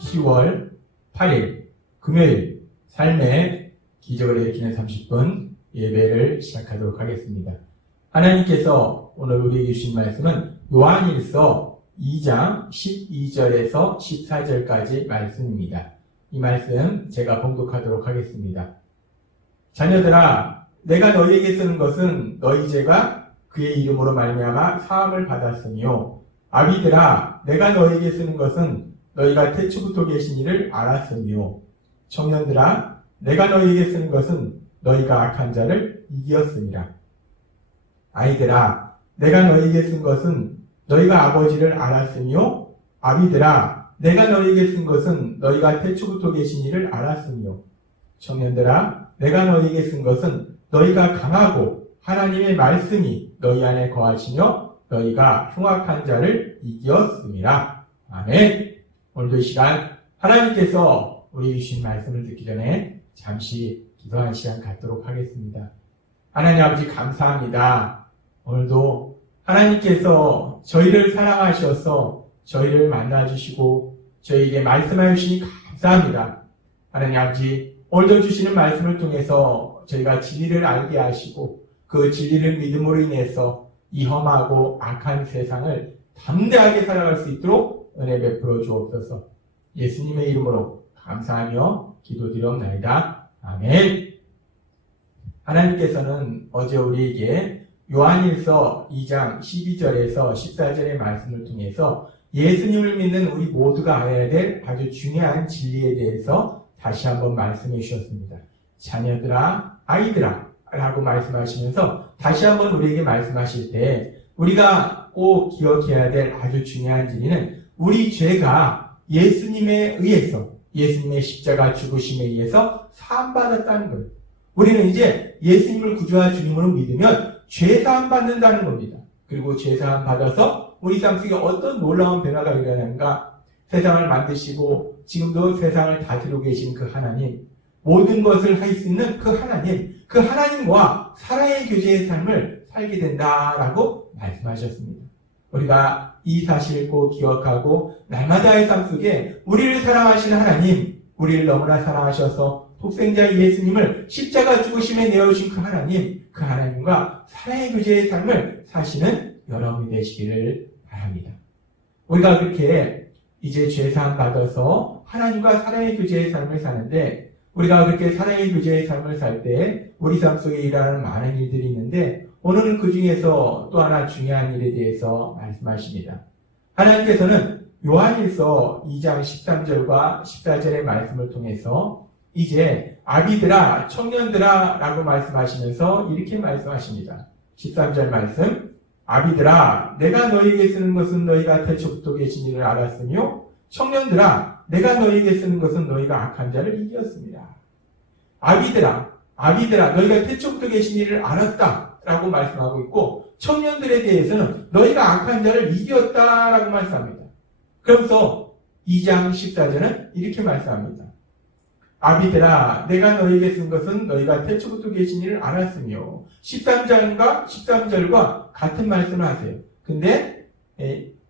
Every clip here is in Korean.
10월 8일 금요일 삶의 기적을 일으키는 30분 예배를 시작하도록 하겠습니다. 하나님께서 오늘 우리에게 주신 말씀은 요한일서 2장 12절에서 14절까지 말씀입니다. 이 말씀 제가 봉독하도록 하겠습니다. 자녀들아, 내가 너희에게 쓰는 것은 너희 죄가 그의 이름으로 말미암아 사함을 받았으며, 아비들아, 내가 너희에게 쓰는 것은 너희가 태초부터 계신 이를 알았으며, 청년들아, 내가 너희에게 쓰는 것은 너희가 악한 자를 이기었습니다. 아이들아, 내가 너희에게 쓴 것은 너희가 아버지를 알았으며, 아비들아, 내가 너희에게 쓴 것은 너희가 태초부터 계신 이를 알았으며, 청년들아, 내가 너희에게 쓴 것은 너희가 강하고 하나님의 말씀이 너희 안에 거하시며 너희가 흉악한 자를 이기었습니다. 아멘. 오늘도 이 시간 하나님께서 우리 주신 말씀을 듣기 전에 잠시 기도하는 시간 갖도록 하겠습니다. 하나님 아버지 감사합니다. 오늘도 하나님께서 저희를 사랑하셔서 저희를 만나주시고 저희에게 말씀하여 주시니 감사합니다. 하나님 아버지, 오늘도 주시는 말씀을 통해서 저희가 진리를 알게 하시고 그 진리를 믿음으로 인해서 이 험하고 악한 세상을 담대하게 살아갈 수 있도록 은혜 베풀어 주옵소서. 예수님의 이름으로 감사하며 기도드리옵나이다. 아멘. 하나님께서는 어제 우리에게 요한일서 2장 12절에서 14절의 말씀을 통해서 예수님을 믿는 우리 모두가 알아야 될 아주 중요한 진리에 대해서 다시 한번 말씀해 주셨습니다. 자녀들아, 아이들아 라고 말씀하시면서 다시 한번 우리에게 말씀하실 때 우리가 꼭 기억해야 될 아주 중요한 진리는 우리 죄가 예수님에 의해서, 예수님의 십자가 죽으심에 의해서 사함받았다는 거예요. 우리는 이제 예수님을 구주와 주님으로 믿으면 죄사함 받는다는 겁니다. 그리고 죄사함 받아서 우리 삶 속에 어떤 놀라운 변화가 일어나는가? 세상을 만드시고 지금도 세상을 다스리고 계신 그 하나님, 모든 것을 할 수 있는 그 하나님, 그 하나님과 사랑의 교제의 삶을 살게 된다라고 말씀하셨습니다. 우리가 이 사실을 꼭 기억하고 날마다의 삶 속에 우리를 사랑하시는 하나님, 우리를 너무나 사랑하셔서 독생자 예수님을 십자가 죽으심에 내어주신 그 하나님, 그 하나님과 사랑의 교제의 삶을 사시는 여러분이 되시기를 바랍니다. 우리가 그렇게 이제 죄사함 받아서 하나님과 사랑의 교제의 삶을 사는데, 우리가 그렇게 사랑의 교제의 삶을 살 때 우리 삶 속에 일어나는 많은 일들이 있는데, 오늘은 그 중에서 또 하나 중요한 일에 대해서 말씀하십니다. 하나님께서는 요한일서 2장 13절과 14절의 말씀을 통해서 이제 아비들아, 청년들아 라고 말씀하시면서 이렇게 말씀하십니다. 13절 말씀, 아비들아, 내가 너희에게 쓰는 것은 너희가 태초부터 계신 이를 알았으며, 청년들아, 내가 너희에게 쓰는 것은 너희가 악한 자를 이기었습니다. 아비들아, 너희가 태초부터 계신 이를 알았다라고 말씀하고 있고, 청년들에 대해서는 너희가 악한 자를 이겼다라고 말씀합니다. 그러면서 2장 14절은 이렇게 말씀합니다. 아비들아, 내가 너희에게 쓴 것은 너희가 태초부터 계신 이를 알았으며, 13절과 같은 말씀을 하세요. 근데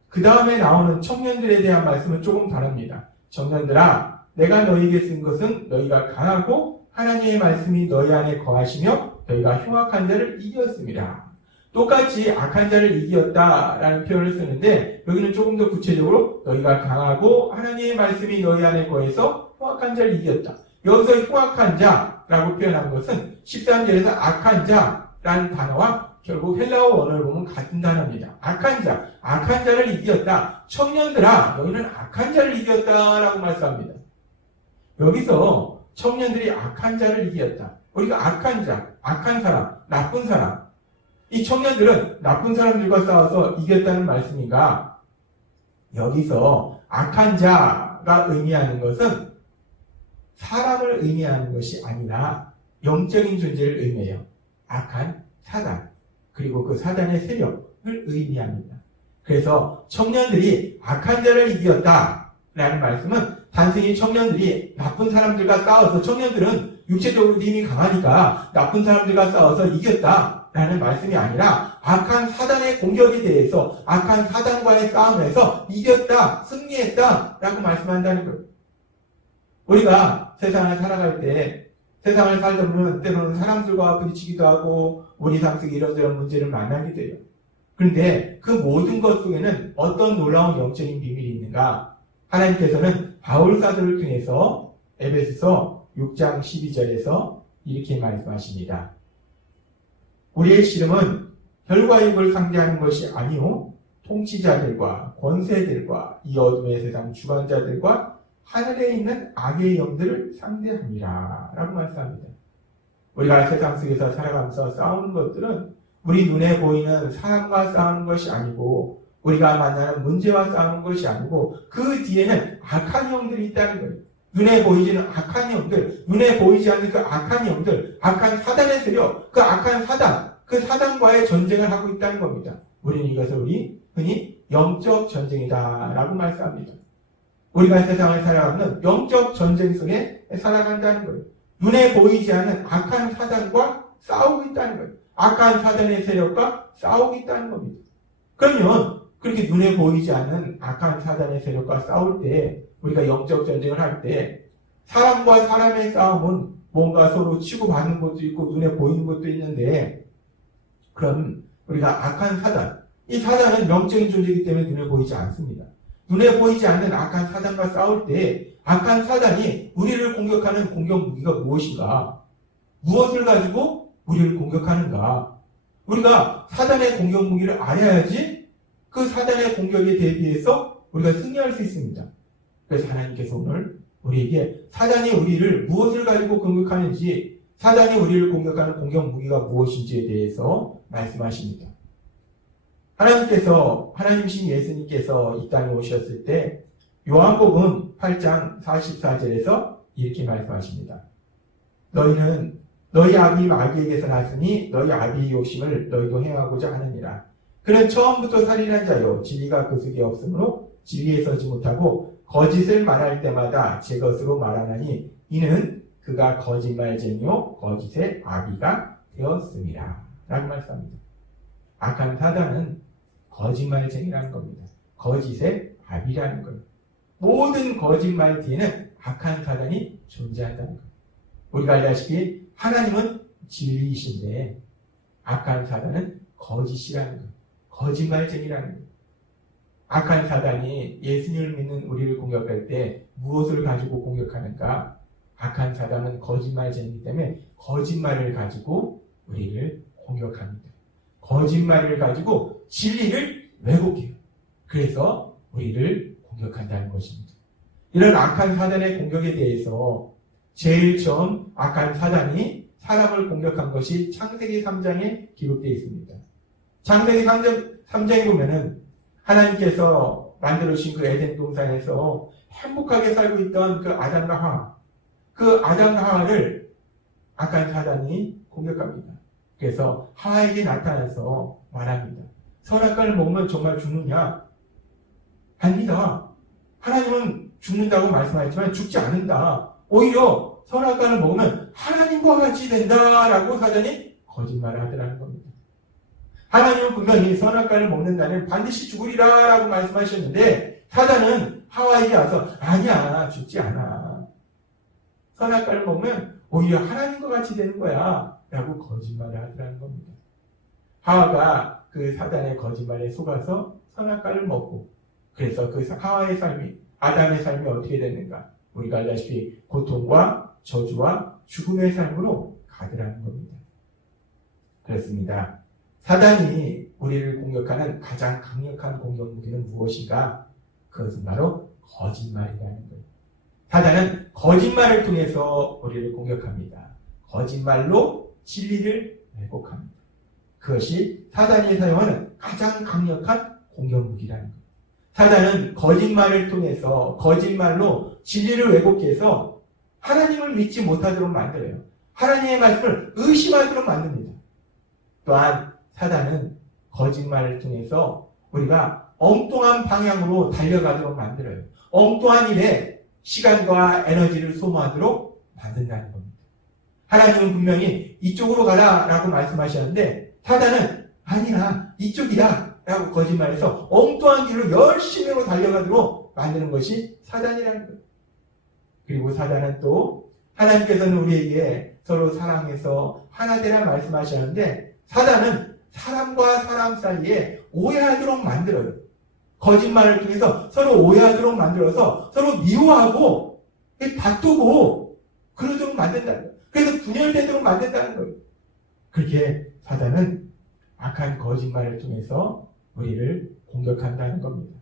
그 다음에 나오는 청년들에 대한 말씀은 조금 다릅니다. 청년들아, 내가 너희에게 쓴 것은 너희가 강하고 하나님의 말씀이 너희 안에 거하시며 너희가 흉악한 자를 이겼습니다. 똑같이 악한 자를 이겼다라는 표현을 쓰는데, 여기는 조금 더 구체적으로 너희가 강하고 하나님의 말씀이 너희 안에 거해서 흉악한 자를 이겼다. 여기서 흉악한 자라고 표현한 것은 13절에서 악한 자라는 단어와 결국 헬라어 원어를 보면 같은 단어입니다. 악한 자를 이겼다. 청년들아, 너희는 악한 자를 이겼다라고 말씀합니다. 여기서 청년들이 악한 자를 이겼다. 우리가 악한 자, 악한 사람, 나쁜 사람, 이 청년들은 나쁜 사람들과 싸워서 이겼다는 말씀인가? 여기서 악한 자가 의미하는 것은 사람을 의미하는 것이 아니라 영적인 존재를 의미해요. 악한 사단, 그리고 그 사단의 세력을 의미합니다. 그래서 청년들이 악한 자를 이겼다라는 말씀은 단순히 청년들이 나쁜 사람들과 싸워서, 청년들은 육체적으로 힘이 강하니까 나쁜 사람들과 싸워서 이겼다라는 말씀이 아니라 악한 사단의 공격에 대해서, 악한 사단과의 싸움에서 이겼다, 승리했다라고 말씀한다는 거예요. 우리가 세상을 살아갈 때 세상을 살다 보면 때로는 사람들과 부딪히기도 하고 우리 삶 속에 이런저런 문제를 만나게 돼요. 그런데 그 모든 것 속에는 어떤 놀라운 영적인 비밀이 있는가? 하나님께서는 바울 사도를 통해서 에베소서 6장 12절에서 이렇게 말씀하십니다. 우리의 씨름은 혈과 육을 상대하는 것이 아니요 통치자들과 권세들과 이 어둠의 세상 주관자들과 하늘에 있는 악의 영들을 상대합니다. 라고 말씀합니다. 우리가 세상 속에서 살아가면서 싸우는 것들은 우리 눈에 보이는 사람과 싸우는 것이 아니고 우리가 만나는 문제와 싸우는 것이 아니고 그 뒤에는 악한 영들이 있다는 거예요. 눈에 보이지는 악한 영들, 눈에 보이지 않는 그 악한 영들, 악한 사단의 세력, 그 악한 사단, 그 사단과의 전쟁을 하고 있다는 겁니다. 우리는 이것을 흔히 영적 전쟁이다 라고 말씀합니다. 우리가 세상을 살아가는 영적 전쟁 속에 살아간다는 거예요. 눈에 보이지 않는 악한 사단과 싸우고 있다는 거예요. 악한 사단의 세력과 싸우고 있다는 겁니다. 그러면 그렇게 눈에 보이지 않는 악한 사단의 세력과 싸울 때 우리가 영적 전쟁을 할 때 사람과 사람의 싸움은 뭔가 서로 치고받는 것도 있고 눈에 보이는 것도 있는데 그럼 우리가 악한 사단, 이 사단은 영적인 존재이기 때문에 눈에 보이지 않습니다. 눈에 보이지 않는 악한 사단과 싸울 때 악한 사단이 우리를 공격하는 공격 무기가 무엇인가? 무엇을 가지고 우리를 공격하는가? 우리가 사단의 공격 무기를 알아야지 그 사단의 공격에 대비해서 우리가 승리할 수 있습니다. 그래서 하나님께서 오늘 우리에게 사단이 우리를 무엇을 가지고 공격하는지, 사단이 우리를 공격하는 공격 무기가 무엇인지에 대해서 말씀하십니다. 하나님이신 예수님께서 이 땅에 오셨을 때 요한복음 8장 44절에서 이렇게 말씀하십니다. 너희는 너희 아비 마귀에게서 났으니 너희 아비의 욕심을 너희도 행하고자 하느니라. 그는 처음부터 살인한 자요 진리가 그 속에 없으므로 진리에 서지 못하고 거짓을 말할 때마다 제 것으로 말하나니 이는 그가 거짓말쟁이요 거짓의 아비가 되었습니다. 라고 말씀합니다. 악한 사단은 거짓말쟁이라는 겁니다. 거짓의 아비라는 거예요. 모든 거짓말 뒤에는 악한 사단이 존재한다는 거예요. 우리가 알다시피 하나님은 진리이신데 악한 사단은 거짓이라는 거예요. 거짓말쟁이라는 거예요. 악한 사단이 예수님을 믿는 우리를 공격할 때 무엇을 가지고 공격하는가? 악한 사단은 거짓말쟁이기 때문에 거짓말을 가지고 우리를 공격합니다. 거짓말을 가지고 진리를 왜곡해요. 그래서 우리를 공격한다는 것입니다. 이런 악한 사단의 공격에 대해서 제일 처음 악한 사단이 사람을 공격한 것이 창세기 3장에 기록되어 있습니다. 창세기 3장에 보면은 하나님께서 만들어주신 그 에덴 동산에서 행복하게 살고 있던 그 아담과 하와, 그 아담과 하와를 악한 사단이 공격합니다. 그래서 하와에게 나타나서 말합니다. 선악과를 먹으면 정말 죽느냐? 아니다. 하나님은 죽는다고 말씀하셨지만 죽지 않는다. 오히려 선악과를 먹으면 하나님과 같이 된다라고 사단이 거짓말을 하더라는 겁니다. 하나님은 분명히 선악과를 먹는 자는 반드시 죽으리라라고 말씀하셨는데 사단은 하와에게 와서 아니야 죽지 않아. 선악과를 먹으면 오히려 하나님과 같이 되는 거야 라고 거짓말을 하더라는 겁니다. 하와가 그 사단의 거짓말에 속아서 선악과를 먹고 그래서 그 하와의 삶이 아담의 삶이 어떻게 됐는가? 우리가 알다시피 고통과 저주와 죽음의 삶으로 가더라는 겁니다. 그렇습니다. 사단이 우리를 공격하는 가장 강력한 공격 무기는 무엇인가? 그것은 바로 거짓말이라는 거예요. 사단은 거짓말을 통해서 우리를 공격합니다. 거짓말로 진리를 왜곡합니다. 그것이 사단이 사용하는 가장 강력한 공격 무기라는 거예요. 사단은 거짓말을 통해서 거짓말로 진리를 왜곡해서 하나님을 믿지 못하도록 만들어요. 하나님의 말씀을 의심하도록 만듭니다. 또한 사단은 거짓말을 통해서 우리가 엉뚱한 방향으로 달려가도록 만들어요. 엉뚱한 일에 시간과 에너지를 소모하도록 만든다는 겁니다. 하나님은 분명히 이쪽으로 가라라고 말씀하셨는데 사단은 아니야 이쪽이야 라고 거짓말해서 엉뚱한 길로 열심히 달려가도록 만드는 것이 사단이라는 거예요. 그리고 사단은 또 하나님께서는 우리에게 서로 사랑해서 하나 되라 말씀하셨는데 사단은 사람과 사람 사이에 오해하도록 만들어요. 거짓말을 통해서 서로 오해하도록 만들어서 서로 미워하고 다투고 그러도록 만든다는 거예요. 그래서 분열되도록 만든다는 거예요. 그렇게 사단은 악한 거짓말을 통해서 우리를 공격한다는 겁니다.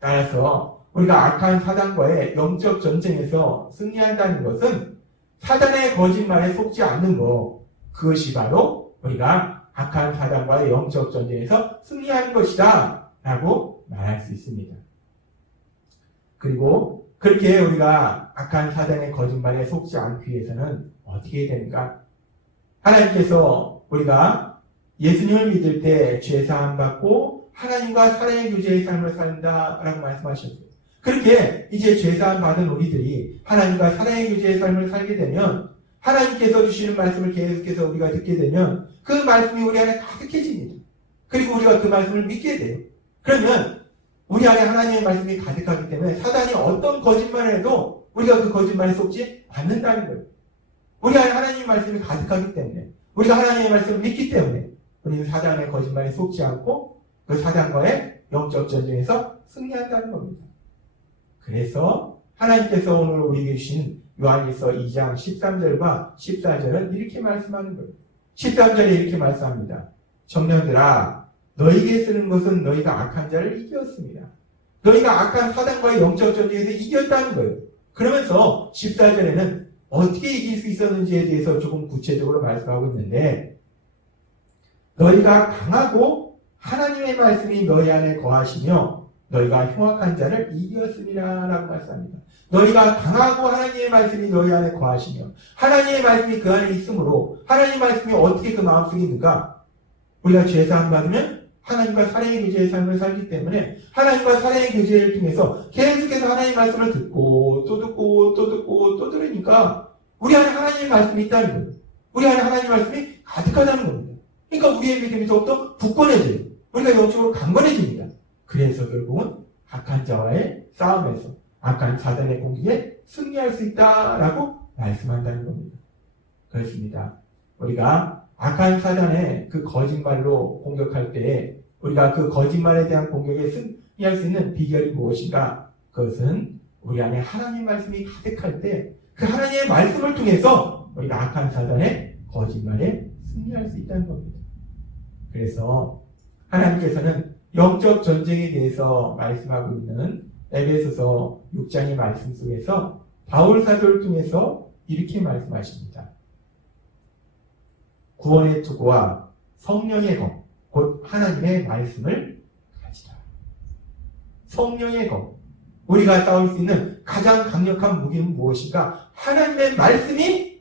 따라서 우리가 악한 사단과의 영적 전쟁에서 승리한다는 것은 사단의 거짓말에 속지 않는 것, 그것이 바로 우리가 악한 사단과의 영적 전쟁에서 승리하는 것이다 라고 말할 수 있습니다. 그리고 그렇게 우리가 악한 사단의 거짓말에 속지 않기 위해서는 어떻게 되는가? 하나님께서 우리가 예수님을 믿을 때 죄사함 받고 하나님과 사랑의 교제의 삶을 산다라고 말씀하셨어요. 그렇게 이제 죄사함 받은 우리들이 하나님과 사랑의 교제의 삶을 살게 되면 하나님께서 주시는 말씀을 계속해서 우리가 듣게 되면 그 말씀이 우리 안에 가득해집니다. 그리고 우리가 그 말씀을 믿게 돼요. 그러면 우리 안에 하나님의 말씀이 가득하기 때문에 사단이 어떤 거짓말을 해도 우리가 그 거짓말에 속지 않는다는 거예요. 우리 안에 하나님의 말씀이 가득하기 때문에 우리가 하나님의 말씀을 믿기 때문에 우리는 사단의 거짓말에 속지 않고 그 사단과의 영적 전쟁에서 승리한다는 겁니다. 그래서 하나님께서 오늘 우리에게 주신 요한일서 2장 13절과 14절은 이렇게 말씀하는 거예요. 13절에 이렇게 말씀합니다. 청년들아 너희에게 쓰는 것은 너희가 악한 자를 이겼습니다. 너희가 악한 사단과의 영적 전쟁에서 이겼다는 거예요. 그러면서 14절에는 어떻게 이길 수 있었는지에 대해서 조금 구체적으로 말씀하고 있는데 너희가 강하고 하나님의 말씀이 너희 안에 거하시며 너희가 흉악한 자를 이겼습니다 라고 말씀합니다. 너희가 강하고 하나님의 말씀이 너희 안에 거하시며 하나님의 말씀이 그 안에 있으므로 하나님의 말씀이 어떻게 그 마음속에 있는가? 우리가 죄사함 받으면 하나님과 사랑의 교제의 삶을 살기 때문에 하나님과 사랑의 교제를 통해서 계속해서 하나님의 말씀을 듣고 또 듣고 또 듣고 또 들으니까 우리 안에 하나님의 말씀이 있다는 거예요. 우리 안에 하나님의 말씀이 가득하다는 겁니다. 그러니까 우리의 믿음이 더욱더 굳건해져요. 우리가 영적으로 강건해집니다. 그래서 결국은 악한 자와의 싸움에서 악한 사단의 공격에 승리할 수 있다라고 말씀한다는 겁니다. 그렇습니다. 우리가 악한 사단의 그 거짓말로 공격할 때에 우리가 그 거짓말에 대한 공격에 승리할 수 있는 비결이 무엇인가? 그것은 우리 안에 하나님의 말씀이 가득할 때 그 하나님의 말씀을 통해서 우리가 악한 사단의 거짓말에 승리할 수 있다는 겁니다. 그래서 하나님께서는 영적 전쟁에 대해서 말씀하고 있는 에베소서 6장의 말씀 속에서 바울 사도를 통해서 이렇게 말씀하십니다. 구원의 투구와 성령의 검, 곧 하나님의 말씀을 가지라. 성령의 검. 우리가 싸울 수 있는 가장 강력한 무기는 무엇인가? 하나님의 말씀이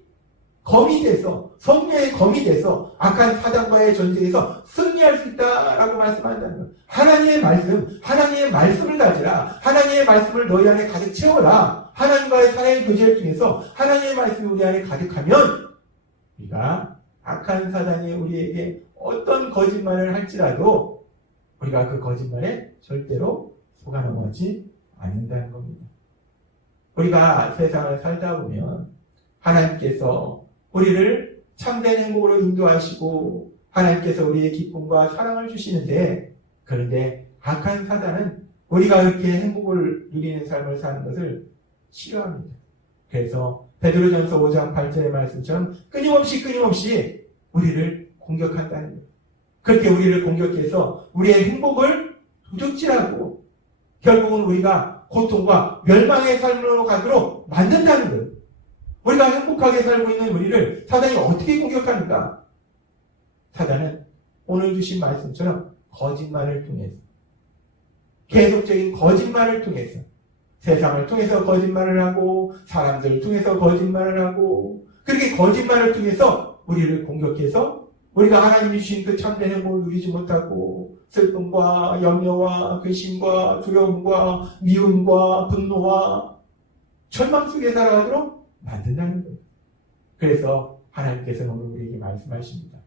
검이 돼서, 성령의 검이 돼서 악한 사단과의 전쟁에서 승리할 수 있다라고 말씀한다는 거예요. 하나님의 말씀, 하나님의 말씀을 가지라. 하나님의 말씀을 너희 안에 가득 채워라. 하나님과의 사랑의 교제를 통해서 하나님의 말씀이 우리 안에 가득하면 우리가 악한 사단이 우리에게 어떤 거짓말을 할지라도 우리가 그 거짓말에 절대로 속아 넘어가지 않는다는 겁니다. 우리가 세상을 살다 보면 하나님께서 우리를 참된 행복으로 인도하시고 하나님께서 우리의 기쁨과 사랑을 주시는데 그런데 악한 사단은 우리가 그렇게 행복을 누리는 삶을 사는 것을 싫어합니다. 그래서 베드로전서 5장 8절의 말씀처럼 끊임없이 우리를 공격한다는 거예요. 그렇게 우리를 공격해서 우리의 행복을 도둑질하고 결국은 우리가 고통과 멸망의 삶으로 가도록 만든다는 거예요. 우리가 행복하게 살고 있는 우리를 사단이 어떻게 공격하는가? 사단은 오늘 주신 말씀처럼 거짓말을 통해서 계속적인 거짓말을 통해서 세상을 통해서 거짓말을 하고 사람들을 통해서 거짓말을 하고 그렇게 거짓말을 통해서 우리를 공격해서 우리가 하나님이 주신 그 참된 행복을 누리지 못하고 슬픔과 염려와 근심과 두려움과 미움과 분노와 절망 속에 살아가도록 만든다는 거예요. 그래서 하나님께서는 오늘 우리에게 말씀하십니다.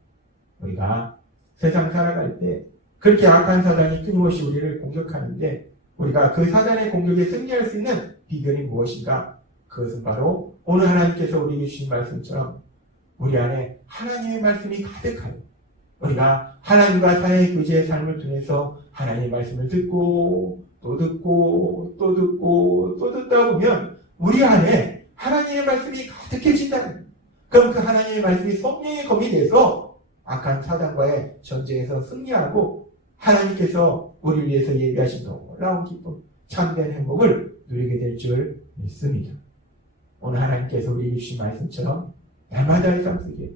우리가 세상 살아갈 때 그렇게 악한 사단이 끊임없이 우리를 공격하는데 우리가 그 사단의 공격에 승리할 수 있는 비결이 무엇인가? 그것은 바로 오늘 하나님께서 우리에게 주신 말씀처럼 우리 안에 하나님의 말씀이 가득하여 우리가 하나님과 사랑의 교제의 삶을 통해서 하나님의 말씀을 듣고 또 듣고 또 듣고 또 듣다 보면 우리 안에 하나님의 말씀이 가득해진다는 거예요. 그럼 그 하나님의 말씀이 성령의 검이 돼서 악한 사단과의 전쟁에서 승리하고 하나님께서 우리를 위해서 예비하신 놀라운 기쁨, 참된 행복을 누리게 될 줄 믿습니다. 오늘 하나님께서 우리에게 주신 말씀처럼 날마다의 삶 속에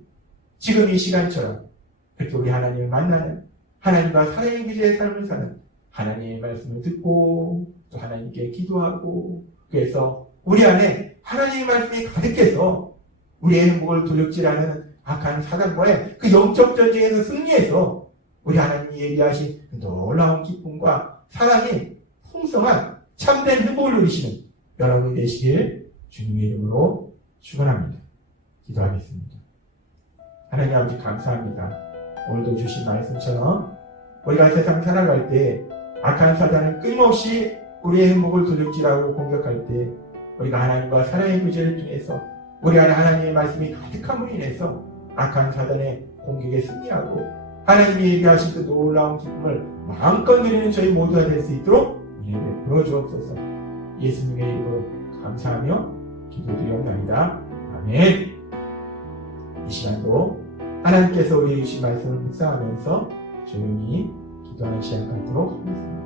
지금 이 시간처럼 그렇게 우리 하나님을 만나는 하나님과 사랑의 교제의 삶을 사는 하나님의 말씀을 듣고 또 하나님께 기도하고 그래서 우리 안에 하나님의 말씀이 가득해서 우리의 행복을 도둑질하는 악한 사단과의 그 영적 전쟁에서 승리해서 우리 하나님이 얘기하신 놀라운 기쁨과 사랑이 풍성한 참된 행복을 누리시는 여러분이 되시길 주님의 이름으로 축원합니다. 기도하겠습니다. 하나님 아버지 감사합니다. 오늘도 주신 말씀처럼 우리가 세상 살아갈 때 악한 사단은 끊임없이 우리의 행복을 도둑질하고 공격할 때 우리가 하나님과 사랑의 교제를 통해서 우리 안에 하나님의 말씀이 가득함으로 인해서 악한 사단의 공격에 승리하고 하나님이 얘기하신 그 놀라운 기쁨을 마음껏 누리는 저희 모두가 될 수 있도록 우리에게 베풀어 주옵소서. 예수님의 이름으로 감사하며 기도드리옵나이다. 아멘. 이 시간도 하나님께서 우리에게 주신 말씀을 묵상하면서 조용히 기도하는 시간 갖도록 하겠습니다.